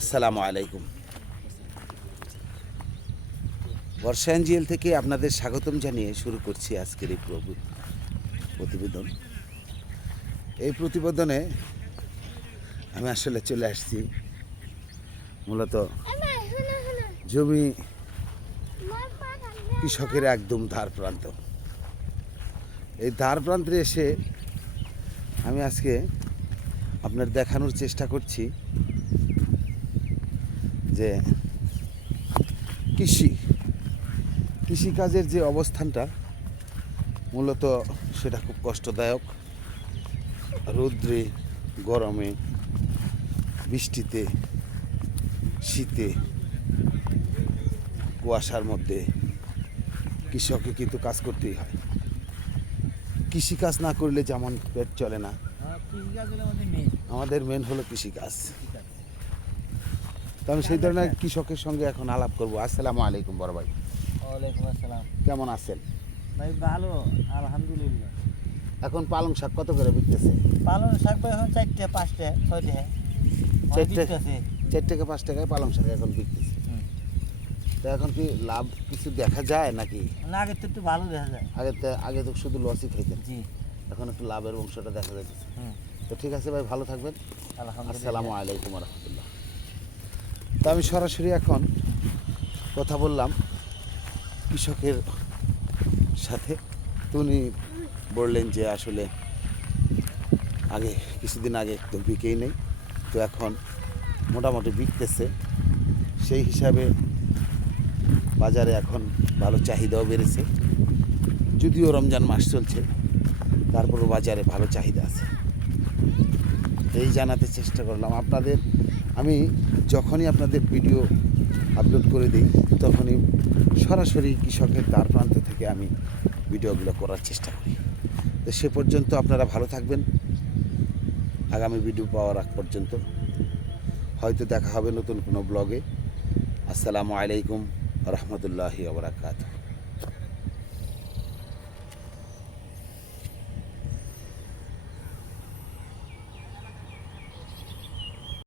আসসালামু আলাইকুম। বর্ষা এনজিএল থেকে আপনাদের স্বাগতম জানিয়ে শুরু করছি আজকের এই প্রতিবেদন। এই প্রতিবেদনে আমি আসলে চলে আসছি মূলত জমি কৃষকের একদম ধার প্রান্ত। এই ধার প্রান্তে এসে আমি আজকে আপনার দেখানোর চেষ্টা করছি যে কৃষিকাজের যে অবস্থানটা মূলত সেটা খুব কষ্টদায়ক। রৌদ্রে, গরমে, বৃষ্টিতে, শীতে, কুয়াশার মধ্যে কৃষককে কিন্তু কাজ করতেই হয়। কৃষিকাজ না করলে যেমন পেট চলে না, আমাদের মেন হলো কৃষিকাজ। তো আমি সেই ধরনের কৃষকের সঙ্গে এখন আলাপ করবো। আসসালামু আলাইকুম বড় ভাই। ওয়ালাইকুম আসসালাম। কেমন আছেন ভাই ভালো, আলহামদুলিল্লাহ। এখন পালং শাক কত করে বিকতেছে? পালং শাক ভাই এখন 4টে 5টে 6টে 4 থেকে 5 টাকায় পালং শাক এখন বিকতেছে। তো এখন কি লাভ কিছু দেখা যায় নাকি? না, আগে তো একটু ভালো দেখা যায়। আগে তো শুধু লসই খাইতেন, জি। এখন একটু লাভের অংশটা দেখা যাচ্ছে। তো ঠিক আছে ভাই, ভালো থাকবেন। আসসালামু আলাইকুম রহমতুল্লাহ। তো আমি সরাসরি এখন কথা বললাম কৃষকের সাথে। তো উনি বললেন যে আসলে কিছুদিন আগে তো বিকেই নেই, তো এখন মোটামুটি বিকতেছে। সেই হিসাবে বাজারে এখন ভালো চাহিদাও বেড়েছে। যদিও রমজান মাস চলছে, তারপরও বাজারে ভালো চাহিদা আছে। এই জানাতে চেষ্টা করলাম আপনাদের। আমি যখনই আপনাদের ভিডিও আপলোড করে দিই তখনই সরাসরি কৃষকের দ্বার প্রান্ত থেকে আমি ভিডিওগুলো করার চেষ্টা করি। তো সে পর্যন্ত আপনারা ভালো থাকবেন। আগামী ভিডিও পাওয়ার আগ পর্যন্ত হয়তো দেখা হবে নতুন কোনো ব্লগে। আসসালামু আলাইকুম রহমতুল্লাহি ওয়া বারাকাতুহু।